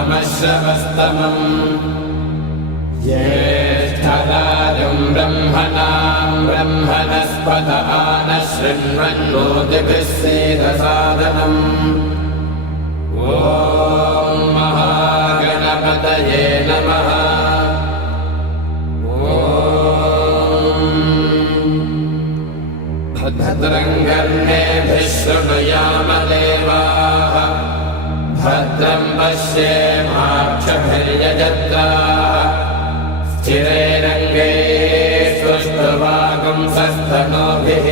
श्रवस्तमम् ज्येष्ठराजम् ब्रह्मणाम् ब्रह्मणस्पत नः शृण्वन्नोतिभिः सीदसादनम् ॐ महागणपतये नमः। भद्रं कर्णेभिः शृणुयाम देवाः भद्रं पश्येमाक्षभिर्यजत्राः स्थिरैरङ्गैस्तुष्टुवागुंसस्तनूभिः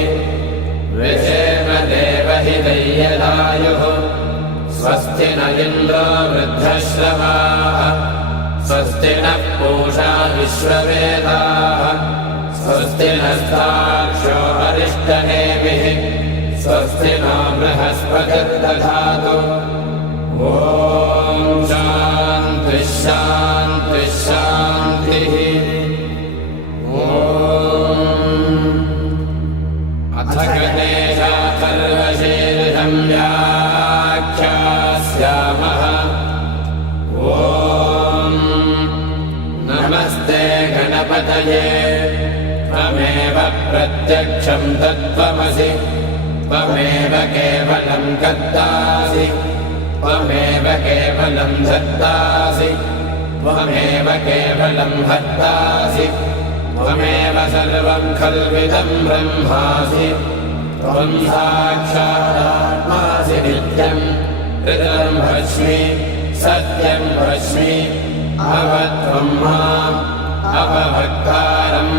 विषेम देवहितैर्यदायुः स्वस्ति न इन्द्रो वृद्धश्रवाः स्वस्ति नः पूषा विश्ववेदाः स्वस्ति नस्ताक्षो अरिष्टनेमिः स्वस्ति नो बृहस्पतिर्दधातु। ॐ शान्तिः शान्तिः शान्तिः। अथ गणेशाथर्वशीर्षं व्याख्यास्यामः। ॐ नमस्ते गणपतये त्वमेव प्रत्यक्षं तत्त्वमसि त्वमेव केवलं कर्तासि त्वमेव केवलं धर्तासि त्वमेव केवलं हर्तासि त्वमेव सर्वं खल्विदं ब्रह्मासि त्वं साक्षादात्मासि नित्यं ऋतं भस्मि सत्यं भस्मि अवत्वं माम् अवभक्तारम्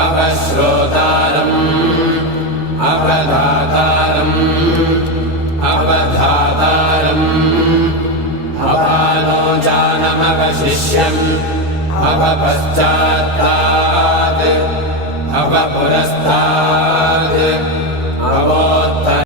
अवश्रोतारम् अवधातारम् अवधातारम् अवानोजानमवशिष्यम् अवपश्चात्तात् अवपुरस्तात्